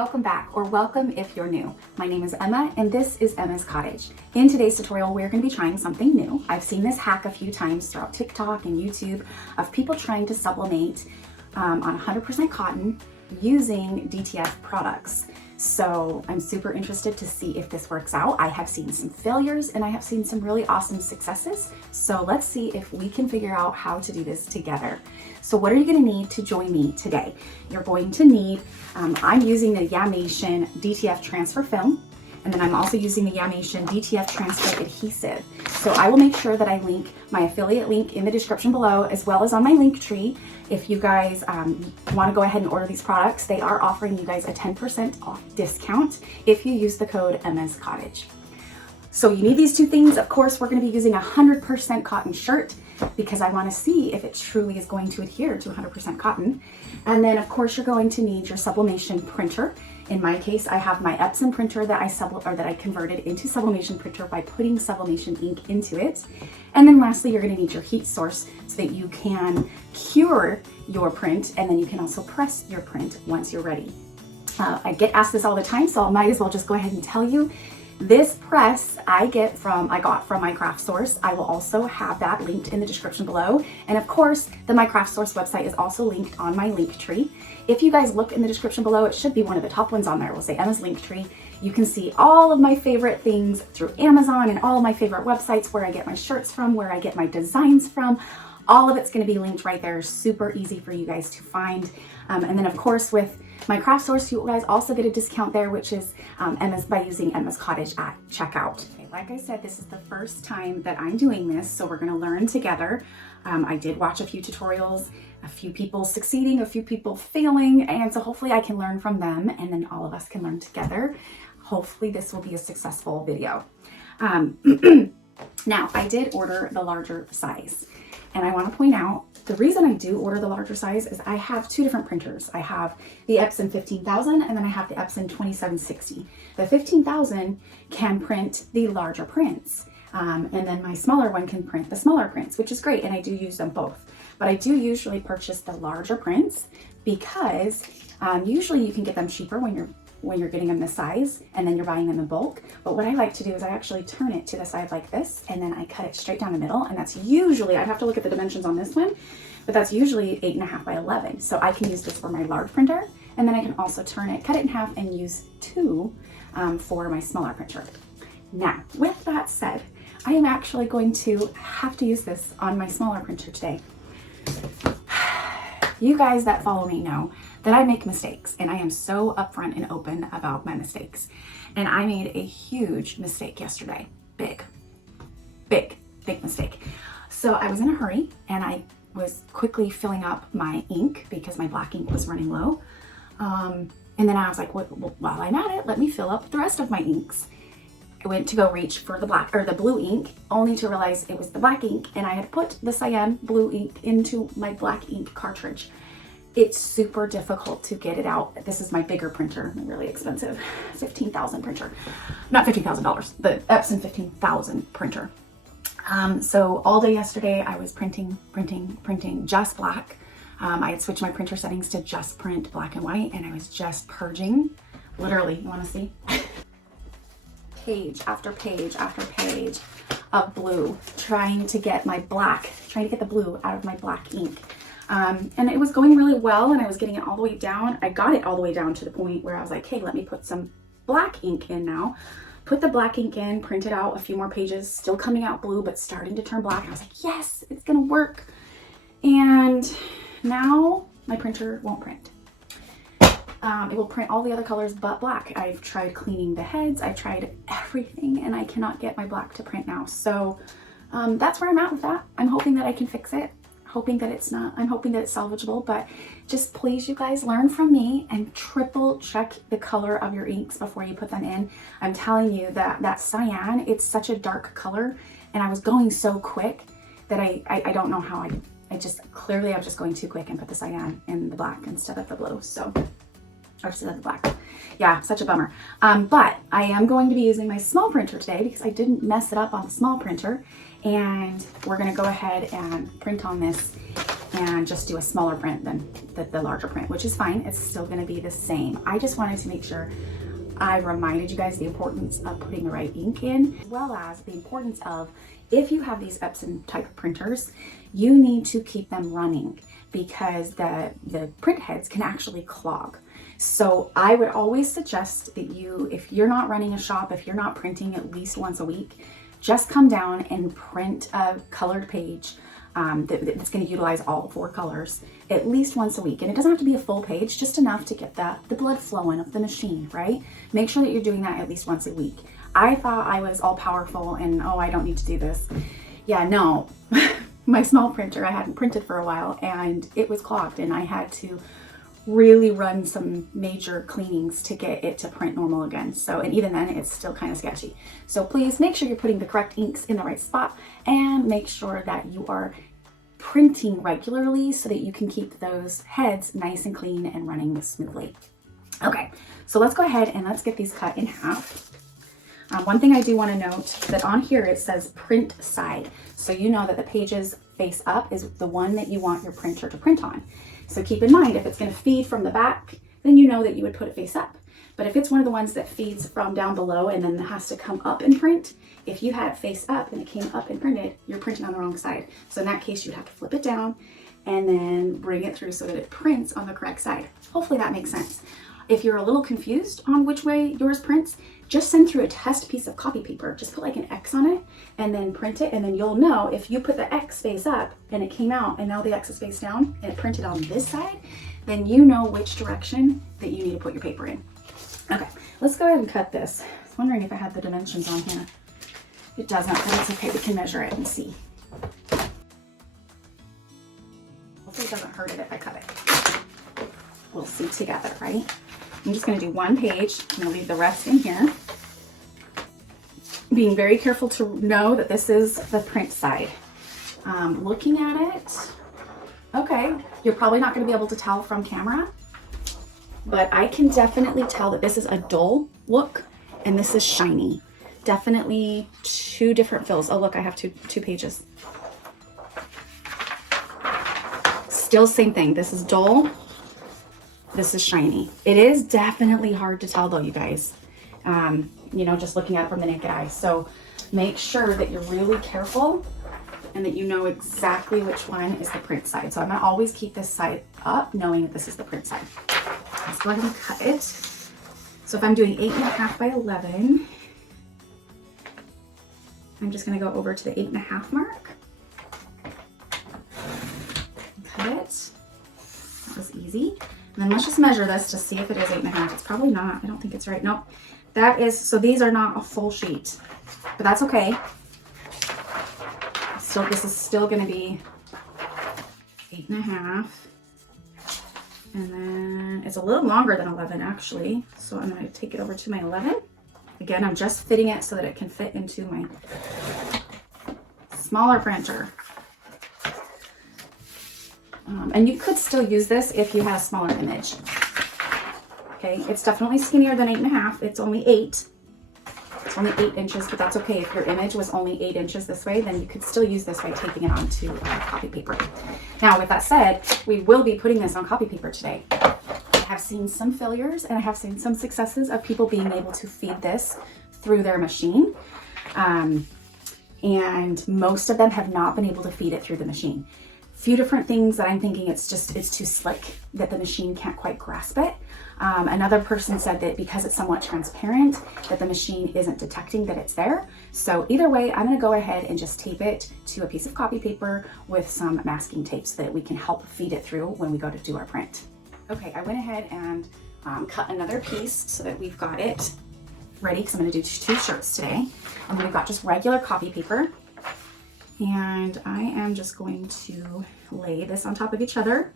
welcome back, or welcome if you're new. My name is Emma and this is Emma's Cottage. In today's tutorial, we're going to be trying something new. I've seen this hack a few times throughout TikTok and YouTube of people trying to sublimate on 100% cotton using DTF products. So I'm super interested to see if this works out. I have seen some failures and I have seen some really awesome successes. So let's see if we can figure out how to do this together. So what are you going to need to join me today? You're going to need, I'm using the Yamation DTF transfer film, and then I'm also using the Yamation DTF transfer adhesive. So I will make sure that I link my affiliate link in the description below, as well as on my link tree. If you guys want to go ahead and order these products, they are offering you guys a 10% off discount if you use the code Emma's Cottage. So you need these two things. Of course, we're going to be using a 100% cotton shirt because I want to see if it truly is going to adhere to 100% cotton. And then of course you're going to need your sublimation printer. In my case, I have my Epson printer that I converted into sublimation printer by putting sublimation ink into it. And then lastly, you're going to need your heat source so that you can cure your print, and then you can also press your print once you're ready. I get asked this all the time, so I might as well just go ahead and tell you. This press I got from my craft source. I will also have that linked in the description below. And of course, my craft source website is also linked on my link tree. If you guys look in the description below, it should be one of the top ones on there. We'll say Emma's link tree. You can see all of my favorite things through Amazon and all of my favorite websites, where I get my shirts from, where I get my designs from. All of it's going to be linked right there. Super easy for you guys to find. And then of course with my craft source, you guys also get a discount there, which is by using Emma's Cottage at checkout. Okay, like I said, this is the first time that I'm doing this, so we're going to learn together. I did watch a few tutorials, a few people succeeding, a few people failing, and so hopefully I can learn from them, and then all of us can learn together. Hopefully this will be a successful video. Now, I did order the larger size, and I want to point out the reason I do order the larger size is I have two different printers. I have the Epson 15,000 and then I have the Epson 2760. The 15,000 can print the larger prints, and then my smaller one can print the smaller prints, which is great, and I do use them both. But I do usually purchase the larger prints because usually you can get them cheaper when you're getting them this size and then you're buying them in bulk. But what I like to do is I actually turn it to the side like this, and then I cut it straight down the middle, and that's usually, I'd have to look at the dimensions on this one, but that's usually 8.5 by 11. So I can use this for my large printer, and then I can also turn it, cut it in half, and use two for my smaller printer. Now, with that said, I am actually going to have to use this on my smaller printer today. You guys that follow me know that I make mistakes, and I am so upfront and open about my mistakes. And I made a huge mistake yesterday. Big mistake. So I was in a hurry and I was quickly filling up my ink because my black ink was running low. And then I was like, well, while I'm at it, let me fill up the rest of my inks. I went to go reach for the blue ink, only to realize it was the black ink, and I had put the cyan blue ink into my black ink cartridge. It's super difficult to get it out. This is my bigger printer, really expensive, 15,000 printer. Not $15,000, the Epson 15,000 printer. So all day yesterday I was printing just black. I had switched my printer settings to just print black and white, and I was just purging, literally, you wanna see? Page after page after page of blue, trying to get the blue out of my black ink. And it was going really well, and I was getting it all the way down. I got it all the way down to the point where I was like, hey, let me put some black ink in now. Put the black ink in, printed out a few more pages, still coming out blue, but starting to turn black. I was like, yes, it's gonna work. And now my printer won't print. It will print all the other colors but black. I've tried cleaning the heads, I've tried everything, and I cannot get my black to print now. So that's where I'm at with that. I'm hoping that I can fix it. I'm hoping that it's salvageable, but just please, you guys, learn from me and triple check the color of your inks before you put them in. I'm telling you that cyan, it's such a dark color, and I was going so quick that I don't know how I was just going too quick and put the cyan in the black instead of the blue. So, or instead of the black. Yeah, such a bummer. But I am going to be using my small printer today because I didn't mess it up on the small printer. And we're gonna go ahead and print on this and just do a smaller print than the larger print, which is fine. It's still gonna be the same. I just wanted to make sure I reminded you guys the importance of putting the right ink in, as well as the importance of, if you have these Epson type printers, you need to keep them running because the print heads can actually clog. So I would always suggest that you, if you're not running a shop, if you're not printing at least once a week, just come down and print a colored page that's going to utilize all 4 colors at least once a week. And it doesn't have to be a full page, just enough to get the blood flowing of the machine, right? Make sure that you're doing that at least once a week. I thought I was all powerful and, oh, I don't need to do this. Yeah, no. My small printer, I hadn't printed for a while and it was clogged, and I had to really run some major cleanings to get it to print normal again. So, and even then it's still kind of sketchy. So please make sure you're putting the correct inks in the right spot, and make sure that you are printing regularly so that you can keep those heads nice and clean and running smoothly. Okay, so let's go ahead and let's get these cut in half. One thing I do want to note that on here it says print side. So you know that the pages face up is the one that you want your printer to print on. So keep in mind, if it's going to feed from the back, then you know that you would put it face up. But if it's one of the ones that feeds from down below and then has to come up and print, if you had it face up and it came up and printed, you're printing on the wrong side. So in that case, you'd have to flip it down and then bring it through so that it prints on the correct side. Hopefully that makes sense. If you're a little confused on which way yours prints, just send through a test piece of copy paper. Just put like an X on it and then print it, and then you'll know if you put the X face up and it came out and now the X is face down and it printed on this side, then you know which direction that you need to put your paper in. Okay, let's go ahead and cut this. I was wondering if I had the dimensions on here. It doesn't, but it's okay. We can measure it and see. Hopefully it doesn't hurt it if I cut it. We'll see together, right? I'm just going to do one page. I'm going to leave the rest in here. Being very careful to know that this is the print side. Looking at it, okay, you're probably not going to be able to tell from camera, but I can definitely tell that this is a dull look and this is shiny. Definitely 2 different fills. Oh, look, I have two pages. Still same thing. This is dull. This is shiny. It is definitely hard to tell though, you guys, you know, just looking at it from the naked eye. So make sure that you're really careful and that you know exactly which one is the print side. So I'm gonna always keep this side up, knowing that this is the print side. Let's go ahead and cut it. So if I'm doing 8.5 by 11, I'm just gonna go over to the 8.5 mark. Cut it. That was easy. And then let's just measure this to see if it is 8.5. It's probably not. I don't think it's right. Nope. That is, so these are not a full sheet, but that's okay. So this is still going to be 8.5. And then it's a little longer than 11 actually. So I'm going to take it over to my 11. Again, I'm just fitting it so that it can fit into my smaller printer. And you could still use this if you had a smaller image. Okay, it's definitely skinnier than 8.5. It's only 8. It's only 8 inches, but that's okay. If your image was only 8 inches this way, then you could still use this by taping it onto copy paper. Now, with that said, we will be putting this on copy paper today. I have seen some failures and I have seen some successes of people being able to feed this through their machine. And most of them have not been able to feed it through the machine. Few different things that I'm thinking it's too slick, that the machine can't quite grasp it. Another person said that because it's somewhat transparent, that the machine isn't detecting that it's there. So either way, I'm gonna go ahead and just tape it to a piece of copy paper with some masking tape so that we can help feed it through when we go to do our print. Okay, I went ahead and cut another piece so that we've got it ready, because I'm gonna do 2 shirts today. And then we've got just regular copy paper. And I am just going to lay this on top of each other,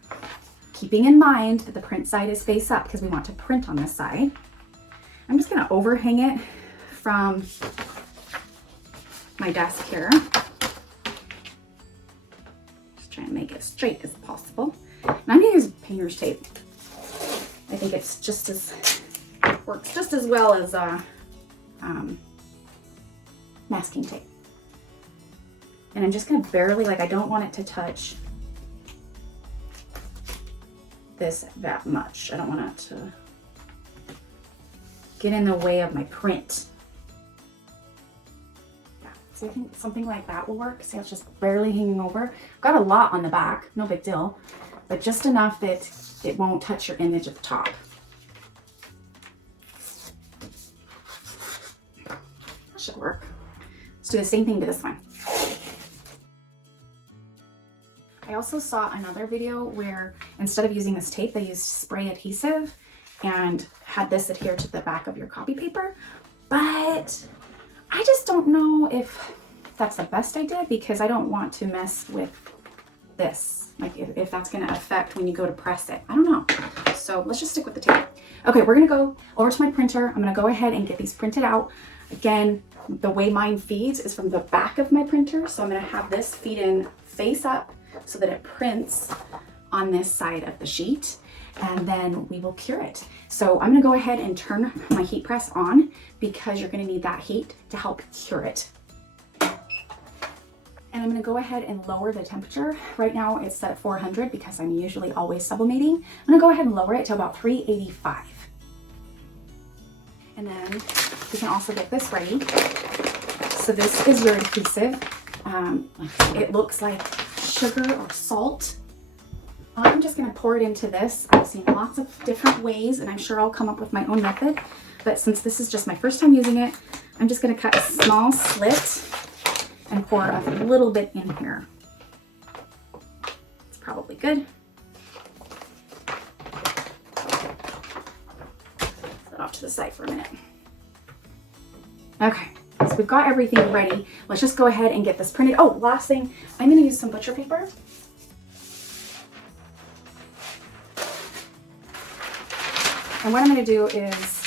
keeping in mind that the print side is face up because we want to print on this side. I'm just gonna overhang it from my desk here. Just try and make it as straight as possible. And I'm gonna use painter's tape. I think it's works just as well as masking tape. And I'm just gonna barely, I don't want it to touch this that much. I don't want it to get in the way of my print. Yeah, so I think something like that will work. See, it's just barely hanging over. Got a lot on the back, no big deal, but just enough that it won't touch your image at the top. That should work. Let's do the same thing to this one. I also saw another video where instead of using this tape, they used spray adhesive and had this adhere to the back of your copy paper. But I just don't know if that's the best idea, because I don't want to mess with this. Like if that's gonna affect when you go to press it. I don't know. So let's just stick with the tape. Okay, we're gonna go over to my printer. I'm gonna go ahead and get these printed out. Again, the way mine feeds is from the back of my printer. So I'm gonna have this feed in face up so that it prints on this side of the sheet, and then we will cure it. So I'm gonna go ahead and turn my heat press on, because you're gonna need that heat to help cure it. And I'm gonna go ahead and lower the temperature. Right now it's set at 400 because I'm usually always sublimating. I'm gonna go ahead and lower it to about 385. And then you can also get this ready. So this is your adhesive. It looks like sugar or salt. I'm just gonna pour it into this. I've seen lots of different ways, and I'm sure I'll come up with my own method. But since this is just my first time using it, I'm just gonna cut a small slit and pour a little bit in here. It's probably good. Set it off to the side for a minute. Okay, so we've got everything ready. Let's just go ahead and get this printed. Oh, last thing, I'm gonna use some butcher paper. And what I'm gonna do is,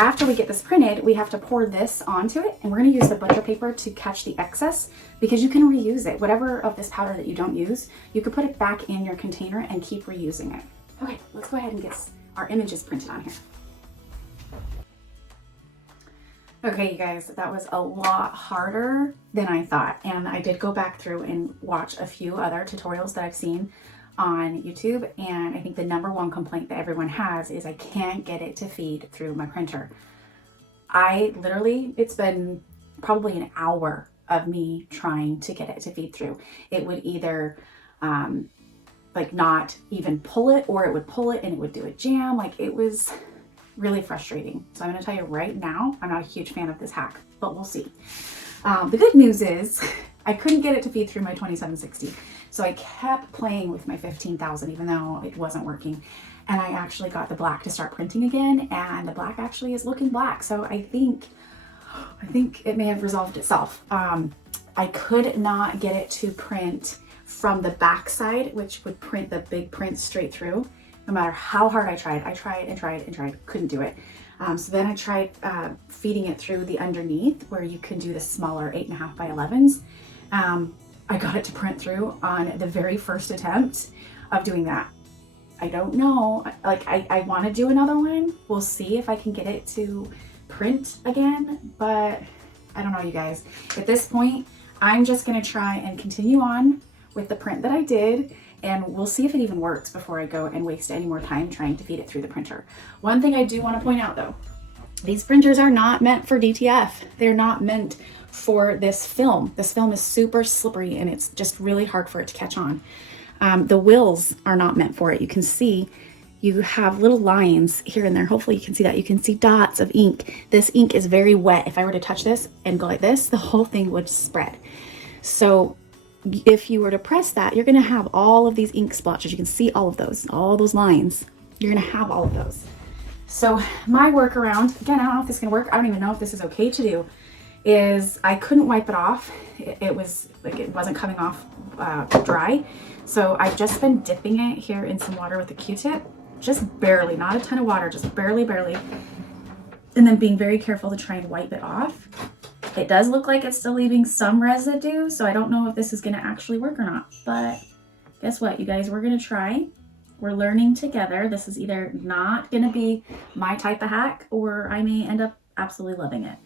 after we get this printed, we have to pour this onto it, and we're gonna use the butcher paper to catch the excess, because you can reuse it. Whatever of this powder that you don't use, you could put it back in your container and keep reusing it. Okay, let's go ahead and get our images printed on here. Okay, you guys, that was a lot harder than I thought. And I did go back through and watch a few other tutorials that I've seen on YouTube. And I think the #1 complaint that everyone has is I can't get it to feed through my printer. It's been probably an hour of me trying to get it to feed through. It would either like not even pull it, or it would pull it and it would do a jam. Like, it was really frustrating. So I'm gonna tell you right now, I'm not a huge fan of this hack, but we'll see. The good news is I couldn't get it to feed through my 2760. So I kept playing with my 15,000, even though it wasn't working. And I actually got the black to start printing again, and the black actually is looking black. So I think it may have resolved itself. I could not get it to print from the back side, which would print the big print straight through. No matter how hard I tried and tried, couldn't do it. So then I tried feeding it through the underneath, where you can do the smaller 8.5 by 11s. I got it to print through on the very first attempt of doing that. I don't know, like I want to do another one. We'll see if I can get it to print again, but I don't know, you guys. At this point, I'm just gonna try and continue on with the print that I did, and we'll see if it even works before I go and waste any more time trying to feed it through the printer. One thing I do want to point out though, these printers are not meant for DTF. They're not meant for this film. This film is super slippery, and it's just really hard for it to catch on. The wheels are not meant for it. You can see you have little lines here and there. Hopefully you can see that. You can see dots of ink. This ink is very wet. If I were to touch this and go like this, the whole thing would spread. So if you were to press that, you're gonna have all of these ink splotches. You can see all of those lines. You're gonna have all of those. So my workaround, again, I don't know if this is gonna work. I don't even know if this is okay to do, is I couldn't wipe it off. It wasn't coming off dry. So I've just been dipping it here in some water with a Q-tip, just barely, not a ton of water, just barely, and then being very careful to try and wipe it off. It does look like it's still leaving some residue, so I don't know if this is gonna actually work or not, but guess what, you guys, we're gonna try. We're learning together. This is either not gonna be my type of hack, or I may end up absolutely loving it.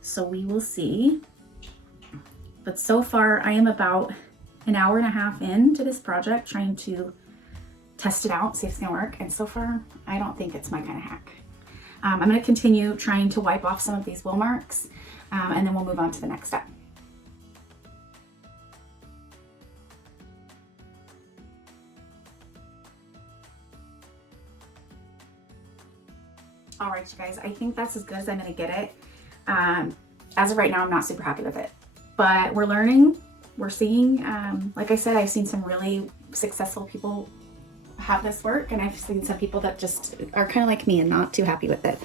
So we will see. But so far I am about an hour and a half into this project, trying to test it out, see if it's gonna work. And so far, I don't think it's my kind of hack. I'm gonna continue trying to wipe off some of these wheel marks, and then we'll move on to the next step. All right, you guys, I think that's as good as I'm gonna get it. As of right now, I'm not super happy with it, but we're learning, we're seeing, like I said, I've seen some really successful people have this work, and I've seen some people that just are kind of like me and not too happy with it.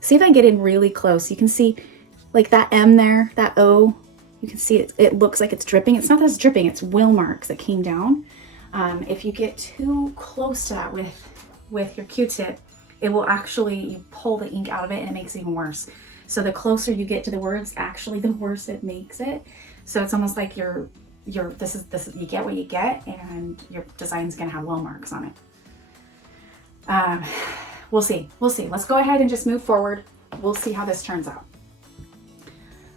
See if I can get in really close. You can see like that M there, that O, you can see it looks like it's dripping. It's not that it's dripping, it's wheel marks that came down. If you get too close to that with your Q-tip, it will actually, you pull the ink out of it and it makes it even worse. So the closer you get to the words, actually the worse it makes it. So it's almost like this is you get what you get, and your design's gonna have wheel marks on it. We'll see. Let's go ahead and just move forward. We'll see how this turns out.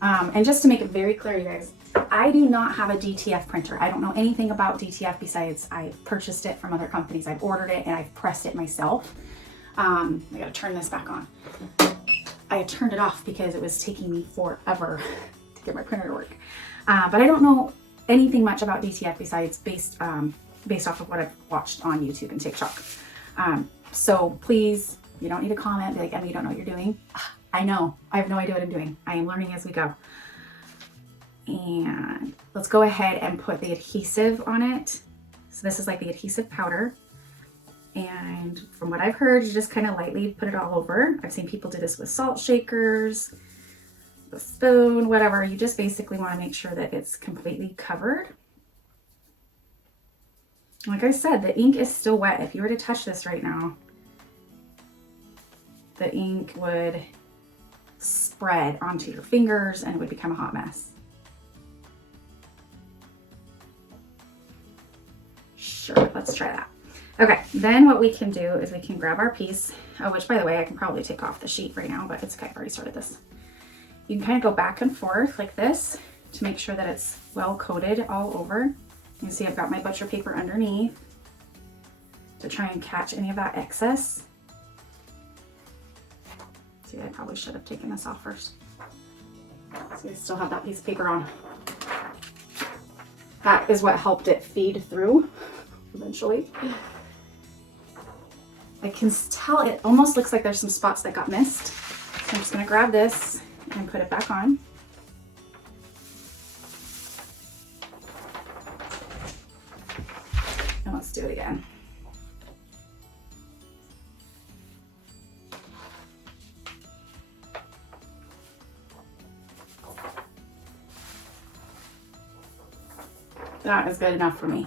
And just to make it very clear, you guys, I do not have a DTF printer. I don't know anything about DTF besides I purchased it from other companies. I've ordered it and I've pressed it myself. I gotta turn this back on. I turned it off because it was taking me forever to get my printer to work. But I don't know anything much about DTF besides based off of what I've watched on YouTube and TikTok. So please, you don't need to comment, be like, Emma, you don't know what you're doing. I know, I have no idea what I'm doing. I am learning as we go. And let's go ahead and put the adhesive on it. So this is like the adhesive powder. And from what I've heard, you just kind of lightly put it all over. I've seen people do this with salt shakers, the spoon, whatever. You just basically want to make sure that it's completely covered. Like I said, the ink is still wet. If you were to touch this right now, the ink would spread onto your fingers and it would become a hot mess. Sure, let's try that. Okay, then what we can do is we can grab our piece, which by the way, I can probably take off the sheet right now, but it's okay, I've already started this. You can kind of go back and forth like this to make sure that it's well coated all over. You can see I've got my butcher paper underneath to try and catch any of that excess. See, I probably should have taken this off first. See, I still have that piece of paper on. That is what helped it feed through eventually. I can tell it almost looks like there's some spots that got missed. So I'm just gonna grab this and put it back on. And let's do it again. That is good enough for me.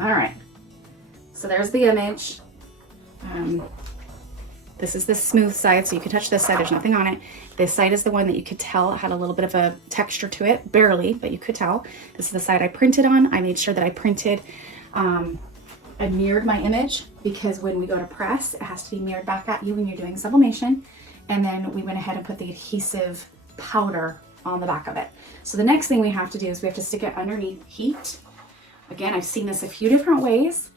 All right. So there's the image. This is the smooth side, so you can touch this side, there's nothing on it. This side is the one that you could tell had a little bit of a texture to it, barely, but you could tell. This is the side I printed on. I made sure that I printed, I mirrored my image, because when we go to press, it has to be mirrored back at you when you're doing sublimation. And then we went ahead and put the adhesive powder on the back of it. So the next thing we have to do is we have to stick it underneath heat. Again, I've seen this a few different ways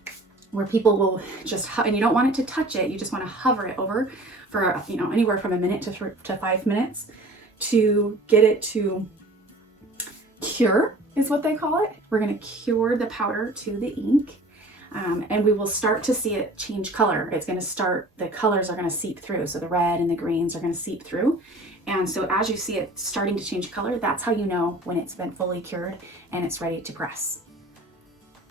where people will just, and you don't want it to touch it, you just want to hover it over for, you know, anywhere from a minute to 5 minutes to get it to cure, is what they call it. We're going to cure the powder to the ink, and we will start to see it change color. It's going to start, the colors are going to seep through. So the red and the greens are going to seep through. And so as you see it starting to change color, that's how you know when it's been fully cured and it's ready to press.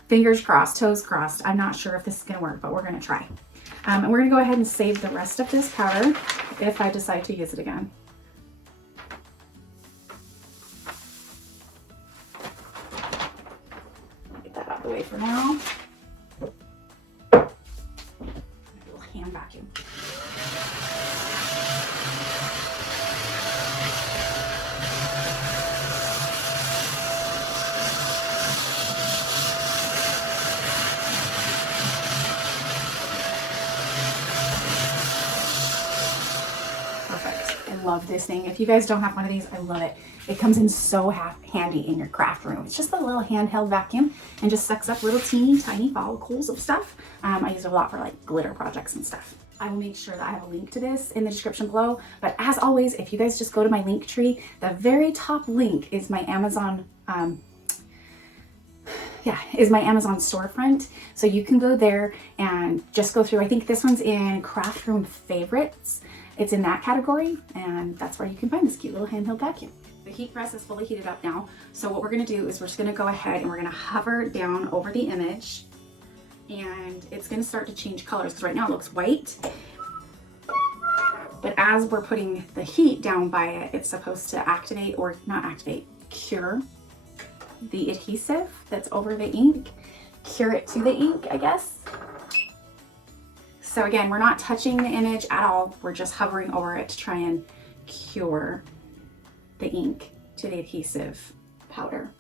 Fingers crossed, toes crossed. I'm not sure if this is going to work, but we're going to try. And we're going to go ahead and save the rest of this powder if I decide to use it again. Get that out of the way for now. A little hand vacuum. love this thing. If you guys don't have one of these, I love it. It comes in so handy in your craft room. It's just a little handheld vacuum and just sucks up little teeny tiny follicles of stuff. I use it a lot for like glitter projects and stuff. I will make sure that I have a link to this in the description below. But as always, if you guys just go to my link tree, the very top link is my Amazon Amazon storefront. So you can go there and just go through. I think this one's in craft room favorites. It's in that category, and that's where you can find this cute little handheld vacuum. The heat press is fully heated up now. So what we're gonna do is we're just gonna go ahead and we're gonna hover down over the image, and it's gonna start to change colors because right now it looks white. But as we're putting the heat down by it, it's supposed to activate, or not activate, cure the adhesive that's over the ink, cure it to the ink, I guess. So again, we're not touching the image at all. We're just hovering over it to try and cure the ink to the adhesive powder.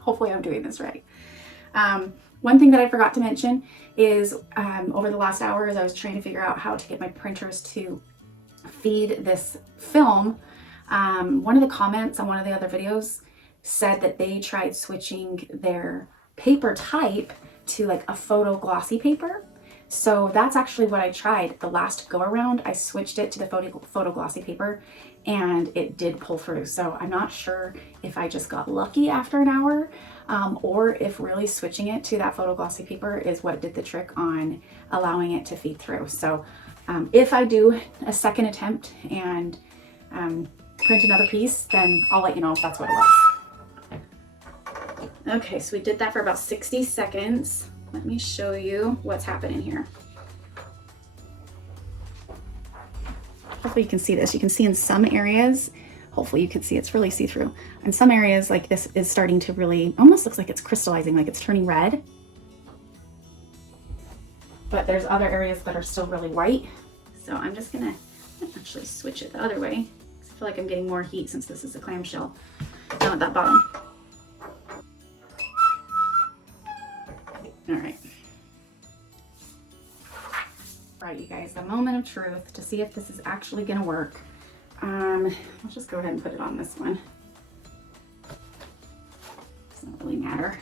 Hopefully I'm doing this right. One thing that I forgot to mention is over the last hour, as I was trying to figure out how to get my printers to feed this film, one of the comments on one of the other videos said that they tried switching their paper type to like a photo glossy paper. So that's actually what I tried the last go around. I switched it to the photo glossy paper and it did pull through. So I'm not sure if I just got lucky after an hour or if really switching it to that photo glossy paper is what did the trick on allowing it to feed through. So if I do a second attempt and print another piece, then I'll let you know if that's what it was. Okay, so we did that for about 60 seconds. Let me show you what's happening here. Hopefully you can see this. You can see in some areas, hopefully you can see it's really see-through. In some areas, like this is starting to really, almost looks like it's crystallizing, like it's turning red. But there's other areas that are still really white. So I'm just gonna actually switch it the other way. I feel like I'm getting more heat since this is a clamshell down at that bottom. All right. All right, you guys, the moment of truth to see if this is actually gonna work. Let's just go ahead and put it on this one. Doesn't really matter.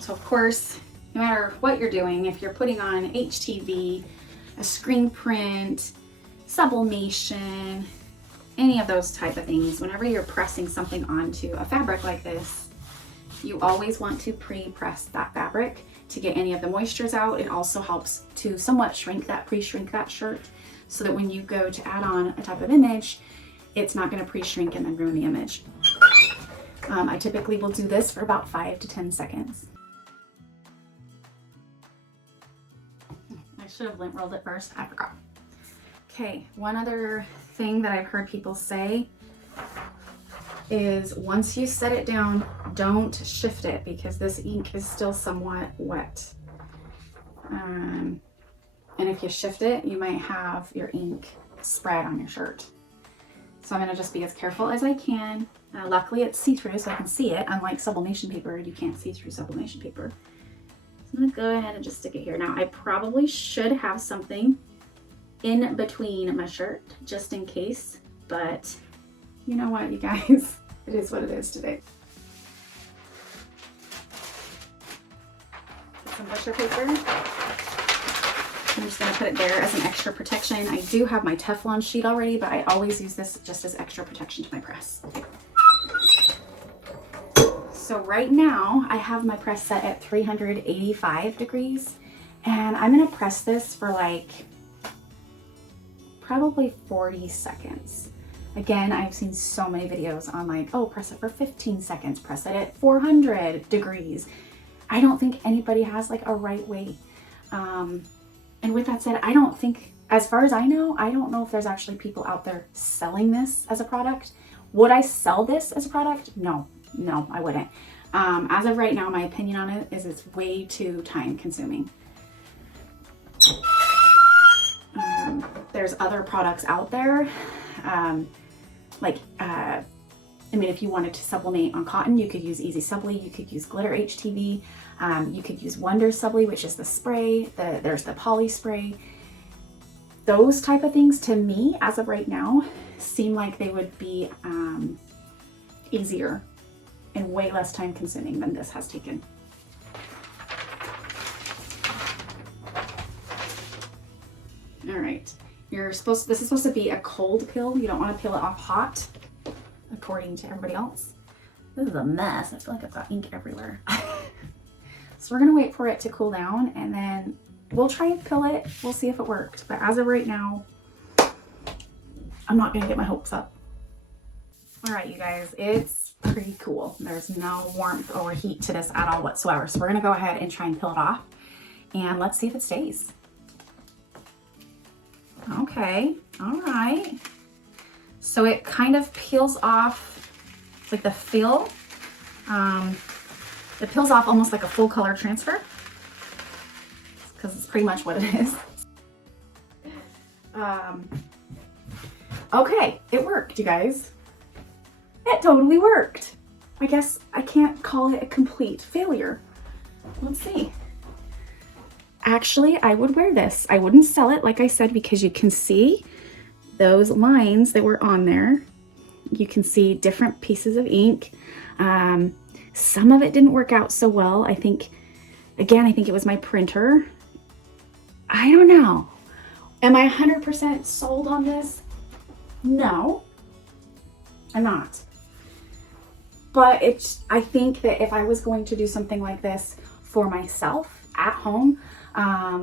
So of course, no matter what you're doing, if you're putting on HTV, a screen print, sublimation, any of those type of things, whenever you're pressing something onto a fabric like this, you always want to pre-press that fabric to get any of the moistures out. It also helps to somewhat shrink that, pre-shrink that shirt so that when you go to add on a type of image, it's not going to pre-shrink and then ruin the image. I typically will do this for about 5 to 10 seconds. I should have lint rolled it first, I forgot. Okay, one other thing that I've heard people say is once you set it down, don't shift it because this ink is still somewhat wet. And if you shift it, you might have your ink spread on your shirt. So I'm gonna just be as careful as I can. Luckily it's see-through so I can see it. Unlike sublimation paper, you can't see through sublimation paper. So I'm gonna go ahead and just stick it here. Now I probably should have something in between my shirt just in case, but you know what, you guys, it is what it is today. Get some butcher paper. I'm just gonna put it there as an extra protection. I do have my Teflon sheet already, but I always use this just as extra protection to my press. So right now I have my press set at 385 degrees and I'm gonna press this for like probably 40 seconds. Again, I've seen so many videos on like, oh, press it for 15 seconds, press it at 400 degrees. I don't think anybody has like a right way. And with that said, I don't think, as far as I don't know if there's actually people out there selling this as a product. Would I sell this as a product? No, I wouldn't. As of right now, my opinion on it is it's way too time consuming. There's other products out there. I mean, if you wanted to sublimate on cotton, you could use Easy Subli, you could use Glitter HTV, you could use Wonder Subli, which is the spray, there's the poly spray. those type of things to me, as of right now, seem like they would be easier and way less time consuming than this has taken. All right, this is supposed to be a cold peel. You don't want to peel it off hot, according to everybody else. This is a mess. I feel like I've got ink everywhere. So we're gonna wait for it to cool down, and then we'll try and peel it. We'll see if it worked. But as of right now, I'm not gonna get my hopes up. All right, you guys, it's pretty cool. There's no warmth or heat to this at all whatsoever. So we're gonna go ahead and try and peel it off, and let's see if it stays. Okay, all right. So it kind of peels off, it's like the feel. It peels off almost like a full color transfer, because it's pretty much what it is. Okay, it worked, you guys. It totally worked. I guess I can't call it a complete failure. Let's see. Actually, I would wear this. I wouldn't sell it, like I said, because you can see those lines that were on there. You can see different pieces of ink. Some of it didn't work out so well. I think it was my printer. I don't know. Am I 100% sold on this? No, I'm not. But I think that if I was going to do something like this for myself at home,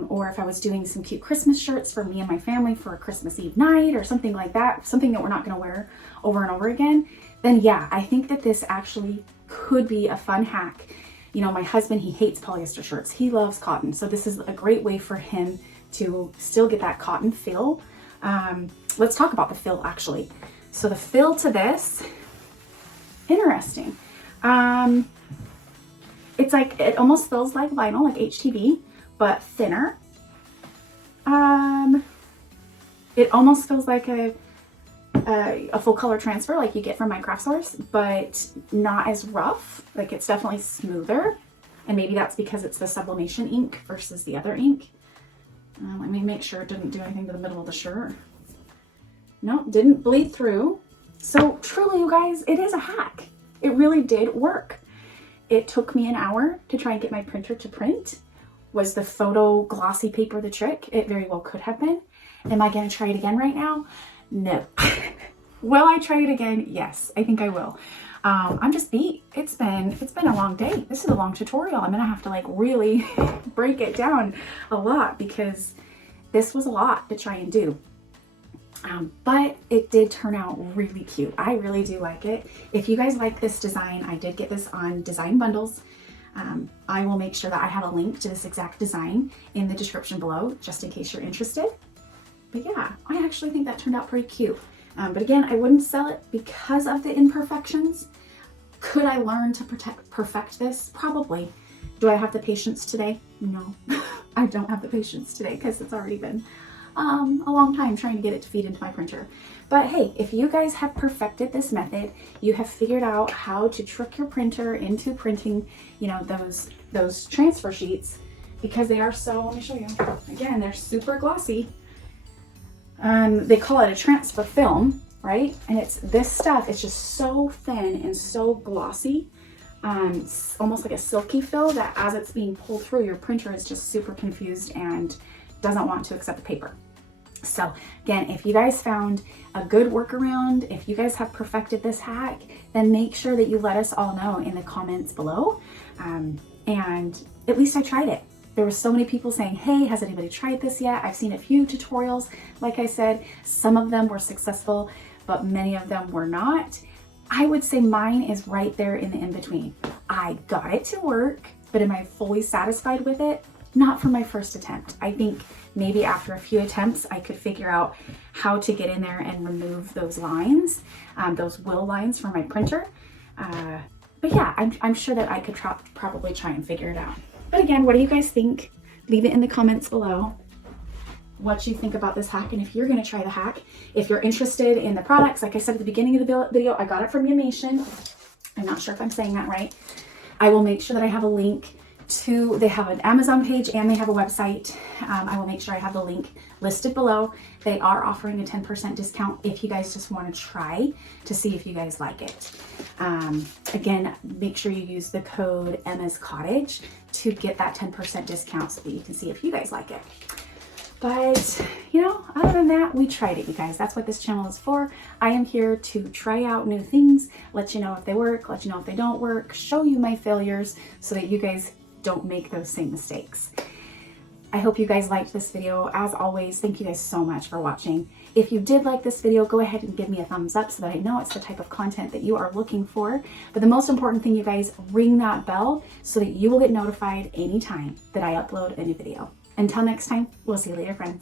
or if I was doing some cute Christmas shirts for me and my family for a Christmas Eve night or something like that, something that we're not going to wear over and over again, then yeah, I think that this actually could be a fun hack. You know, my husband, he hates polyester shirts. He loves cotton. So this is a great way for him to still get that cotton feel. Let's talk about the fill actually. So the fill to this, interesting. It's like, it almost feels like vinyl, like HTV, but thinner. It almost feels like a full color transfer like you get from my craft source, but not as rough. Like, it's definitely smoother, and maybe that's because it's the Sublimation ink versus the other ink. Let me make sure it didn't do anything to the middle of the shirt. No, didn't bleed through. So truly, you guys, it is a hack. It really did work. It took me an hour to try and get my printer to print. Was the photo glossy paper the trick? It very well could have been. Am I going to try it again right now? No. Will I try it again? Yes, I think I will. I'm just beat. It's been a long day. This is a long tutorial. I'm gonna have to like really break it down a lot because this was a lot to try and do. But it did turn out really cute. I really do like it. If you guys like this design, I did get this on Design Bundles. I will make sure that I have a link to this exact design in the description below, just in case you're interested. But yeah, I actually think that turned out pretty cute. But again, I wouldn't sell it because of the imperfections. Could I learn to perfect this? Probably. Do I have the patience today? No, I don't have the patience today because it's already been a long time trying to get it to feed into my printer. But hey, if you guys have perfected this method, you have figured out how to trick your printer into printing, you know, those transfer sheets, because they are so, let me show you. Again, they're super glossy. They call it a transfer film, right? And it's this stuff, it's just so thin and so glossy, almost like a silky fill, that as it's being pulled through, your printer is just super confused and doesn't want to accept the paper. So again, if you guys found a good workaround, if you guys have perfected this hack, then make sure that you let us all know in the comments below. And at least I tried it. There were so many people saying, hey, has anybody tried this yet? I've seen a few tutorials. Like I said, some of them were successful, but many of them were not. I would say mine is right there in the in-between. I got it to work, but am I fully satisfied with it? Not for my first attempt. I think maybe after a few attempts, I could figure out how to get in there and remove those lines, those will lines from my printer. But yeah, I'm sure that I could probably try and figure it out. But again, what do you guys think? Leave it in the comments below what you think about this hack, and if you're going to try the hack. If you're interested in the products, like I said at the beginning of the video, I got it from Yamation. I'm not sure if I'm saying that right. I will make sure that I have a link They have an Amazon page and they have a website. I will make sure I have the link listed below. They are offering a 10% discount if you guys just want to try to see if you guys like it. Again, make sure you use the code Emma's Cottage to get that 10% discount so that you can see if you guys like it. But, you know, other than that, we tried it, you guys. That's what this channel is for. I am here to try out new things, let you know if they work, let you know if they don't work, show you my failures so that you guys don't make those same mistakes. I hope you guys liked this video. As always, thank you guys so much for watching. If you did like this video, go ahead and give me a thumbs up so that I know it's the type of content that you are looking for. But the most important thing, you guys, ring that bell so that you will get notified anytime that I upload a new video. Until next time, we'll see you later, friends.